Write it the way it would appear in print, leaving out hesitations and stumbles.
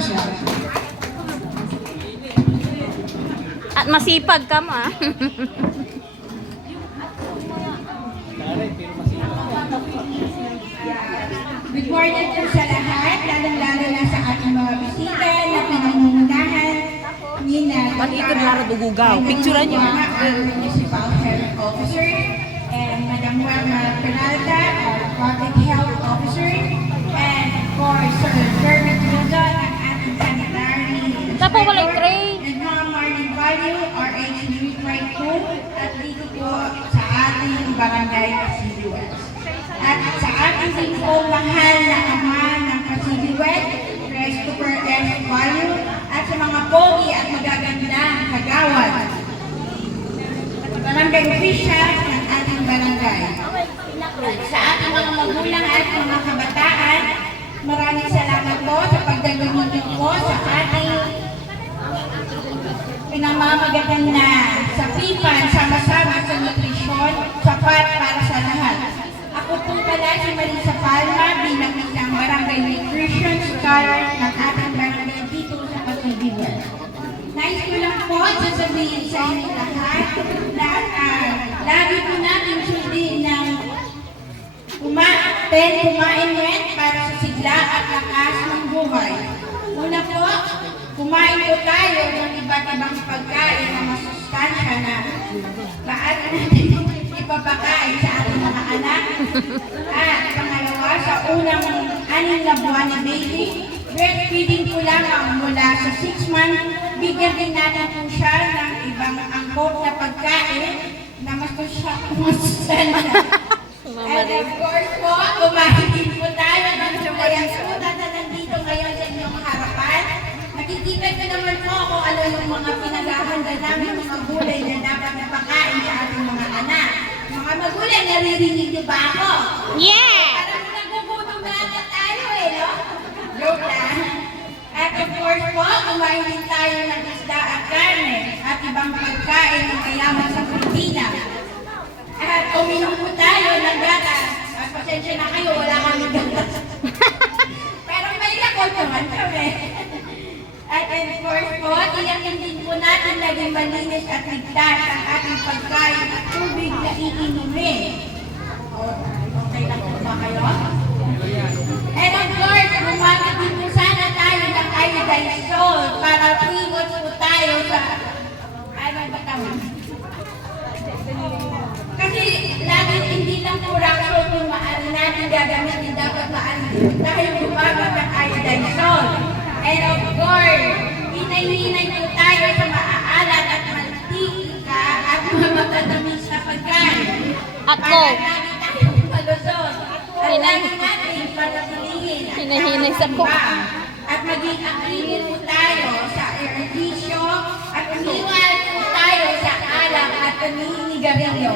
siya. At masipag ka mo, ah. Good morning po sa lahat, lalong-lalo na sa ating mga bisita na pinangungunahan ni na Ikot laro dugugaw. Picturean nyo. Municipal Health Officer and Madam Juana Peralta, our Public Health Officer, and of course, Sir Kermit Luzon, ang ating sanitary Tapos walay tray. and Ma'am Marlene Value, our HG 22, at dito po sa ating barangay Kasiliwet. At sa ating din po mahal na ama ng Kasiliwet, Christopher S. Value, at sa mga pogi at magagandang kagawad, barangay official ng ating barangay. At sa ating mga magulang at mga kabataan, maraming salamat po sa pagdalo ninyo po sa ating pinamamagatan na sa PIPAN, sama-sama sa nutrisyon, sapat para sa lahat. Ako po pala si Marisa Palma bilang isang barangay nutrition scholar ng ating barangay dito sa Kasiliwet. Nais ko lang po sasabihin sa inyo lahat na lagi po natin sundin ng kumain para sa sigla at lakas ng buhay. Una po, kumain po tayo ng iba't ibang pagkain na masustansya na paano natin ipapakain sa ating mga anak. At pangalawa, sa unang 6 na buwan ni baby, breastfeeding po lamang mula sa 6 months, bigyan din natin po siya ng ibang angkop na pagkain na masustansya. And of course po, kumain din po tayo ng sumayang sutat na nandito ngayon sa inyong harapan. Nakikita ko naman po kung ano yung mga pinaghahanda namin mga gulay na dapat napakain sa ating mga anak. Mga magulang, naririnig niyo ba ako? Yeah! Parang nagugutom na ata tayo no? Joke lang. At of course po, kumain din tayo ng isda at karne at ibang pagkain ng mayaman sa protina. At uminom po tayo ng gatas. At pasensya na kayo, wala kami gatas. Pero may lakot naman kami. At of course po, tiyakin din po natin naging malinis at ligtas ang ating pagkain at tubig na iinumin. Okay lang po ba kayo? And of course, gumamit din po sana tayo ng iodized salt para iwas po tayo sa ano ba tama? Kasi lagi hindi lang po rock salt yung maaari natin gagamitin, dapat maaari dahil gumamit ng iodized salt. And of course, hinay-hinay po tayo sa maaalat at mantika at mga matatamis na pagkain. Ako. Para lagi tayong malusog. At lagi natin panatilihin at Hinay-hinay sa ko. at maging aktibo po tayo sa ehersisyo at umiwas po tayo sa alak at paninigarilyo.